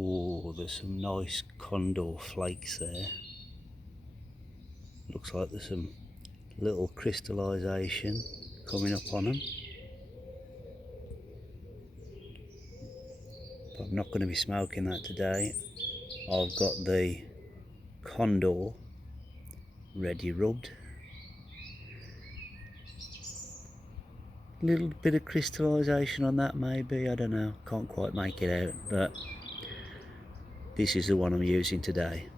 Oh, there's some nice Condor flakes there. Looks like there's some little crystallization coming up on them. But I'm not going to be smoking that today. I've got the Condor ready rubbed. Little bit of crystallization on that maybe, I don't know, can't quite make it out, but this is the one I'm using today.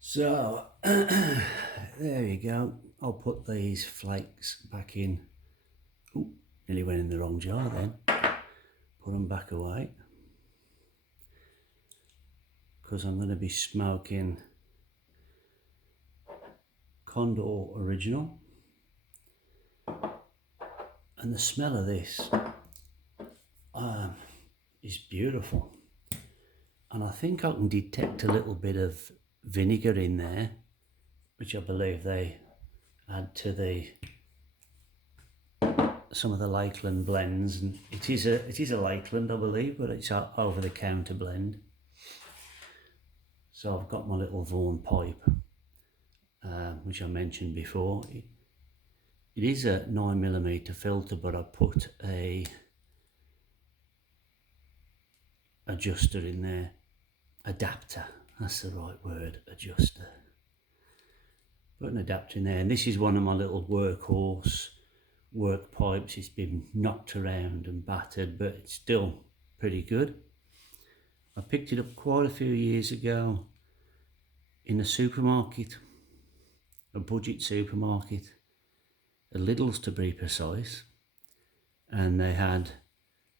So there you go. I'll put these flakes back in. Ooh, nearly went in the wrong jar then. Put them back away because I'm going to be smoking Condor Original, and the smell of this is beautiful, and I think I can detect a little bit of vinegar in there, which I believe they add to some of the Lakeland blends, and it is a Lakeland, I believe, but it's an over the counter blend. So I've got my little Vaughan pipe, which I mentioned before. It is a 9mm filter, but I put a adjuster in there, adapter, that's the right word, adjuster. Put an adapter in there, and this is one of my little workhorse work pipes. It's been knocked around and battered, but it's still pretty good. I picked it up quite a few years ago in a supermarket, a budget supermarket, a Lidl's to be precise, and they had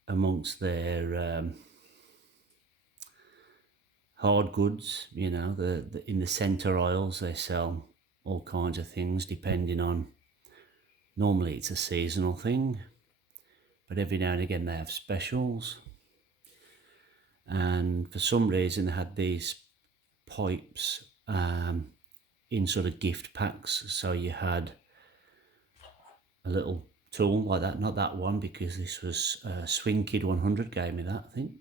amongst their hard goods, you know, in the centre aisles they sell all kinds of things depending on, normally it's a seasonal thing, but every now and again they have specials. And for some reason they had these pipes in sort of gift packs, so you had a little tool like that, not that one because this was Swing Kid 100 gave me that, I think.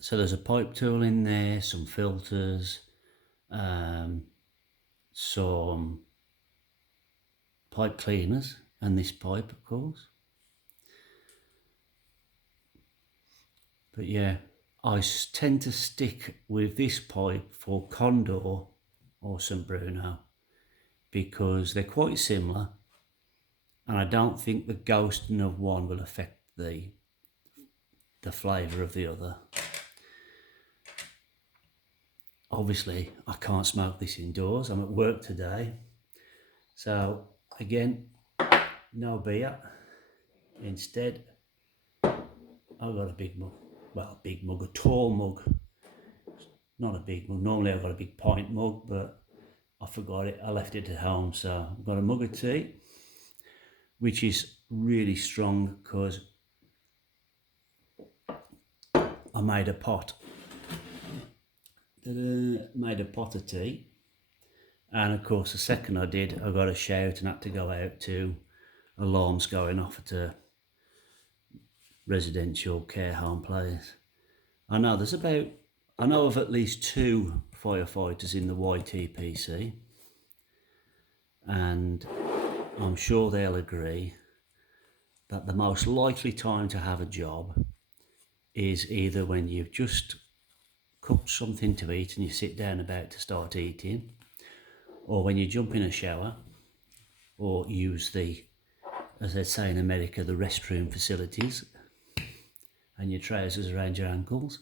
So there's a pipe tool in there, some filters, some pipe cleaners, and this pipe, of course. But yeah, I tend to stick with this pipe for Condor or St. Bruno because they're quite similar, and I don't think the ghosting of one will affect the flavour of the other. Obviously, I can't smoke this indoors. I'm at work today, so again, no beer. Instead, I've got a big mug. Well, a big mug, a tall mug. Not a big mug. Normally I've got a big pint mug, but I forgot it. I left it at home, so I've got a mug of tea, which is really strong because I made a pot. Made a pot of tea, and of course the second I did, I got a shout and had to go out to alarms going off at a residential care home place. I know of at least 2 firefighters in the YTPC, and I'm sure they'll agree that the most likely time to have a job is either when you've just cooked something to eat and you sit down about to start eating, or when you jump in a shower or use the, as they say in America, the restroom facilities, and your trousers around your ankles,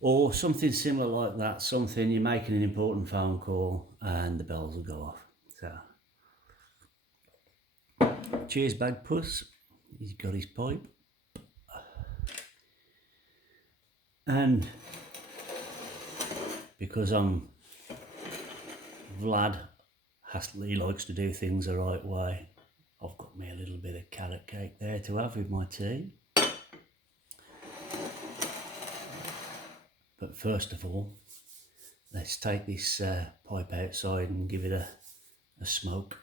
or something similar like that. Something, you're making an important phone call and the bells will go off. So cheers, Bagpuss. He's got his pipe. And because I'm Vlad, he likes to do things the right way, I've got me a little bit of carrot cake there to have with my tea. But first of all, let's take this pipe outside and give it a smoke.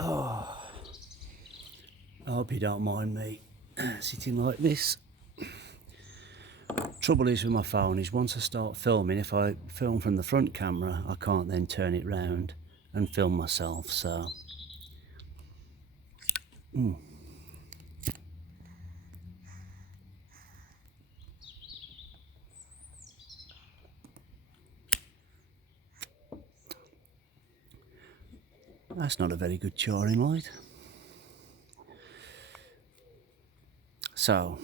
Oh, I hope you don't mind me sitting like this. Trouble is with my phone is once I start filming, if I film from the front camera, I can't then turn it round and film myself, so that's not a very good charring light. So,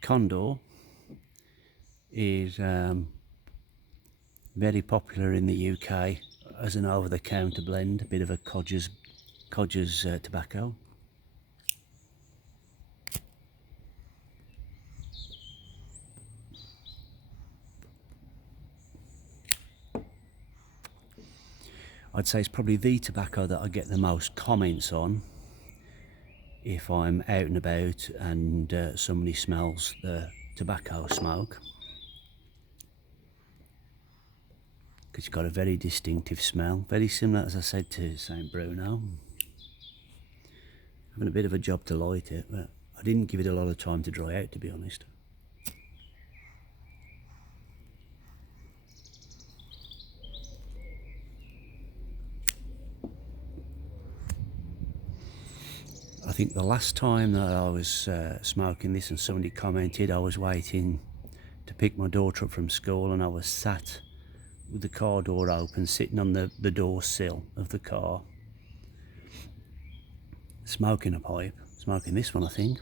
Condor is very popular in the UK as an over-the-counter blend, a bit of a codger's tobacco. I'd say it's probably the tobacco that I get the most comments on if I'm out and about and somebody smells the tobacco smoke. It's got a very distinctive smell, very similar, as I said, to St. Bruno. Having a bit of a job to light it, but I didn't give it a lot of time to dry out, to be honest. I think the last time that I was smoking this and somebody commented, I was waiting to pick my daughter up from school and I was sat with the car door open, sitting on the door sill of the car, smoking a pipe, smoking this one I think,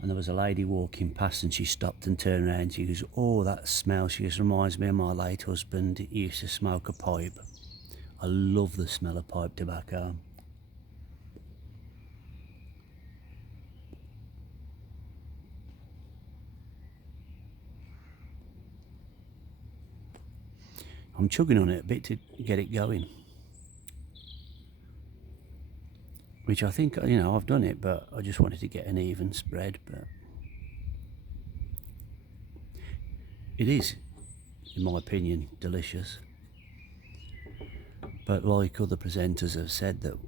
and there was a lady walking past and she stopped and turned around and she goes, "Oh, that smell," she goes, "reminds me of my late husband. He used to smoke a pipe." I love the smell of pipe tobacco. I'm chugging on it a bit to get it going, which I think, you know, I've done it, but I just wanted to get an even spread. But it is, in my opinion, delicious. But like other presenters have said, that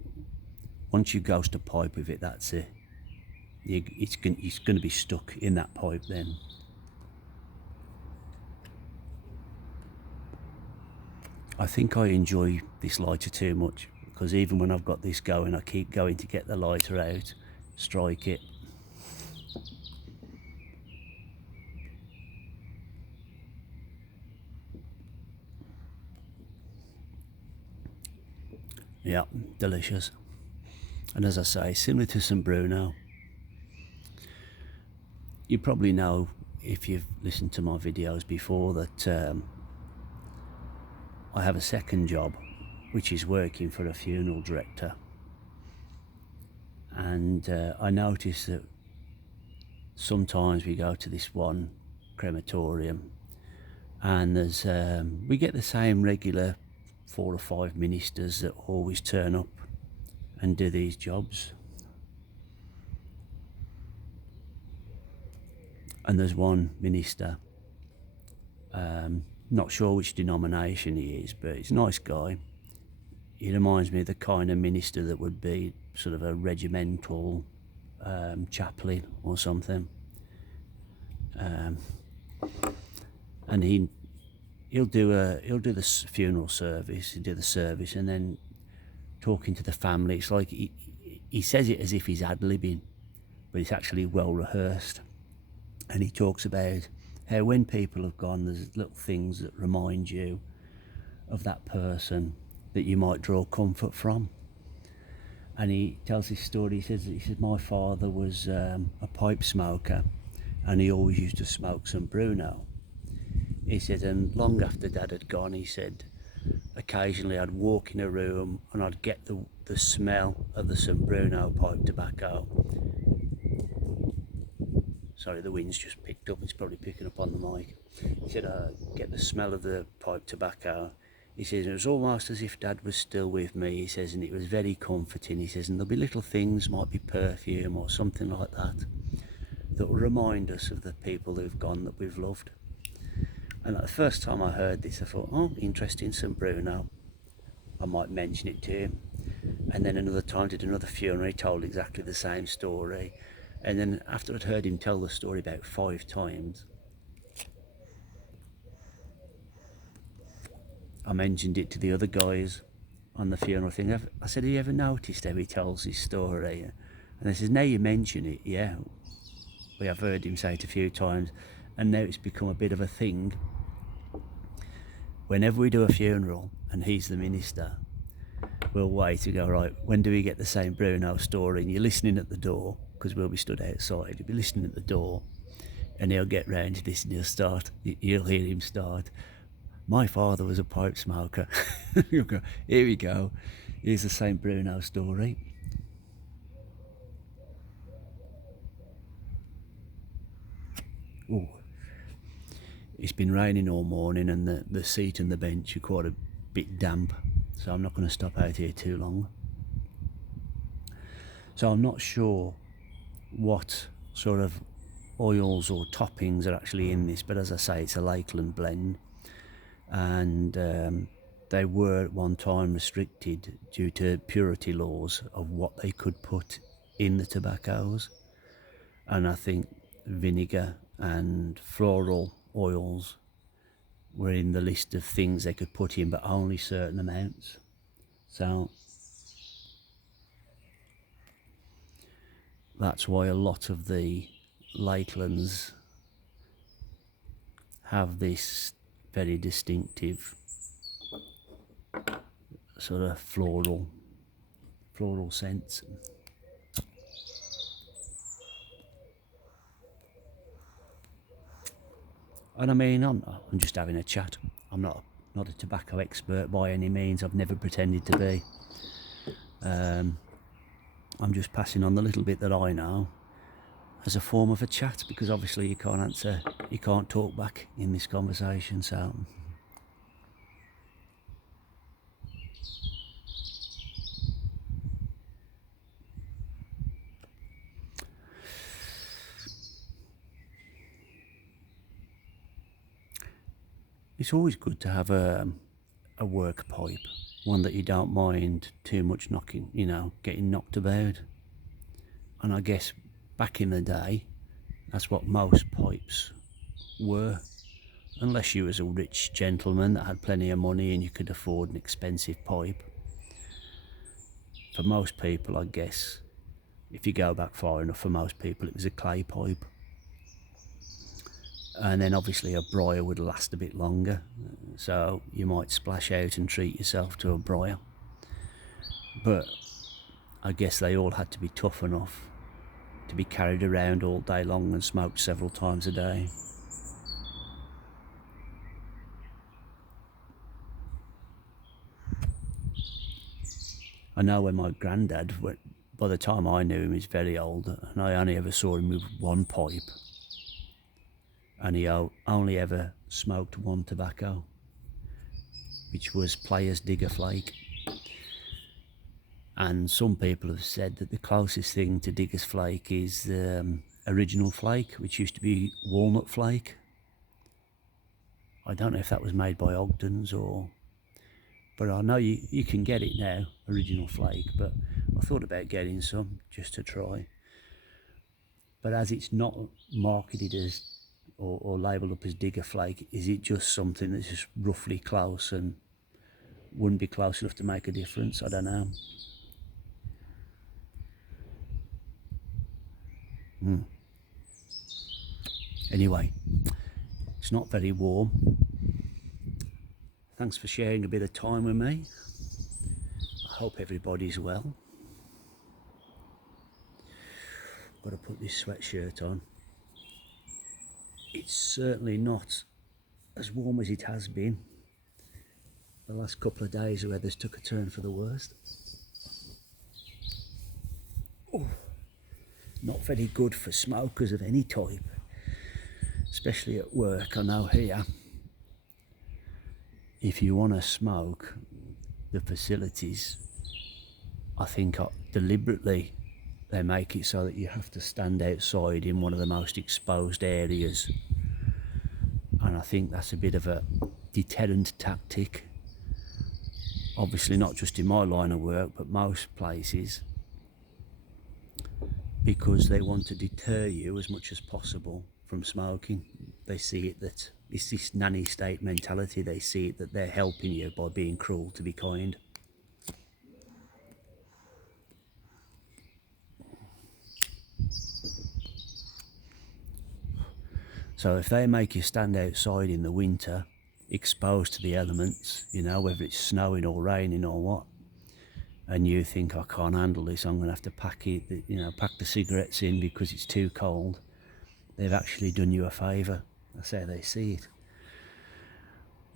once you ghost a pipe with it, that's it. It's going to be stuck in that pipe then. I think I enjoy this lighter too much, because even when I've got this going, I keep going to get the lighter out, strike it. Yeah, delicious. And as I say, similar to St. Bruno. You probably know, if you've listened to my videos before, that I have a second job, which is working for a funeral director. And I notice that sometimes we go to this one crematorium and there's we get the same regular 4 or 5 ministers that always turn up and do these jobs. And there's one minister, not sure which denomination he is, but he's a nice guy. He reminds me of the kind of minister that would be sort of a regimental chaplain or something. And he'll do the funeral service, he'll do the service, and then talking to the family, it's like he says it as if he's ad-libbing, but it's actually well rehearsed. And he talks about how when people have gone, there's little things that remind you of that person that you might draw comfort from. And he tells this story. He says my father was a pipe smoker, and he always used to smoke some Bruno. He said, and long after Dad had gone, he said, occasionally I'd walk in a room and I'd get the smell of the St. Bruno pipe tobacco. Sorry, the wind's just picked up, it's probably picking up on the mic. He said, I get the smell of the pipe tobacco. He says, it was almost as if Dad was still with me, he says, and it was very comforting. He says, and there'll be little things, might be perfume or something like that, that will remind us of the people who've gone that we've loved. And the first time I heard this, I thought, oh, interesting, St. Bruno. I might mention it to him. And then another time did another funeral, he told exactly the same story. And then after I'd heard him tell the story about 5 times, I mentioned it to the other guys on the funeral thing. I said, have you ever noticed how he tells his story? And they says, now you mention it, yeah, we have heard him say it a few times, and now it's become a bit of a thing. Whenever we do a funeral and he's the minister, we'll wait to go, right, when do we get the same Bruno story? And you're listening at the door, because we'll be stood outside, you'll be listening at the door, and he'll get round to this and you'll hear him start, my father was a pipe smoker. You'll go, here we go, here's the St. Bruno story. Ooh. It's been raining all morning and the seat and the bench are quite a bit damp, so I'm not going to stop out here too long. So I'm not sure what sort of oils or toppings are actually in this, but as I say, it's a Lakeland blend, and they were at one time restricted due to purity laws of what they could put in the tobaccos, and I think vinegar and floral oils were in the list of things they could put in, but only certain amounts. So that's why a lot of the Lakelands have this very distinctive sort of floral scents. And I mean, I'm just having a chat. I'm not a tobacco expert by any means. I've never pretended to be. I'm just passing on the little bit that I know as a form of a chat, because obviously you can't talk back in this conversation. So it's always good to have a work pipe, one that you don't mind too much knocking, getting knocked about. And I guess back in the day, that's what most pipes were, unless you was a rich gentleman that had plenty of money and you could afford an expensive pipe. For most people, I guess, if you go back far enough, for most people it was a clay pipe. And then obviously a briar would last a bit longer, so you might splash out and treat yourself to a briar. But I guess they all had to be tough enough to be carried around all day long and smoked several times a day. I know when my granddad, by the time I knew him, he's very old, and I only ever saw him with one pipe, and he only ever smoked one tobacco, which was Player's Digger Flake. And some people have said that the closest thing to Digger's Flake is Original Flake, which used to be Walnut Flake. I don't know if that was made by Ogden's but I know you can get it now, Original Flake, but I thought about getting some just to try. But as it's not marketed as or labelled up as Digger Flake, is it just something that's just roughly close and wouldn't be close enough to make a difference? I don't know. Anyway, it's not very warm. Thanks for sharing a bit of time with me. I hope everybody's well. Got to put this sweatshirt on. It's certainly not as warm as it has been. The last couple of days the weather's took a turn for the worst. Oh, not very good for smokers of any type, especially at work. I know here, if you want to smoke, the facilities, I think deliberately they make it so that you have to stand outside in one of the most exposed areas, and I think that's a bit of a deterrent tactic obviously not just in my line of work, but most places, because they want to deter you as much as possible from smoking. They see it that it's this nanny state mentality. They see it that they're helping you by being cruel to be kind. So if they make you stand outside in the winter, exposed to the elements, you know, whether it's snowing or raining or what, and you think, I can't handle this, I'm going to have to pack it, you know, pack the cigarettes in because it's too cold, they've actually done you a favour. That's how they see it.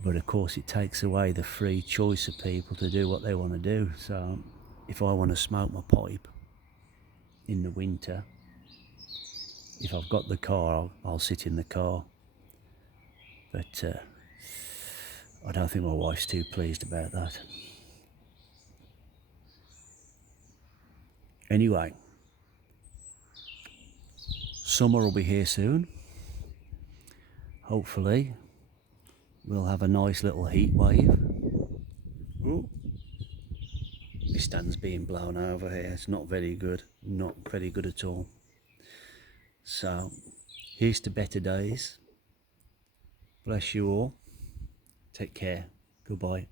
But of course it takes away the free choice of people to do what they want to do. So if I want to smoke my pipe in the winter, if I've got the car, I'll sit in the car. But I don't think my wife's too pleased about that. Anyway, summer will be here soon. Hopefully we'll have a nice little heat wave. Ooh. My stand's being blown over here. It's not very good. Not very good at all. So here's to better days. Bless you all. Take care. Goodbye.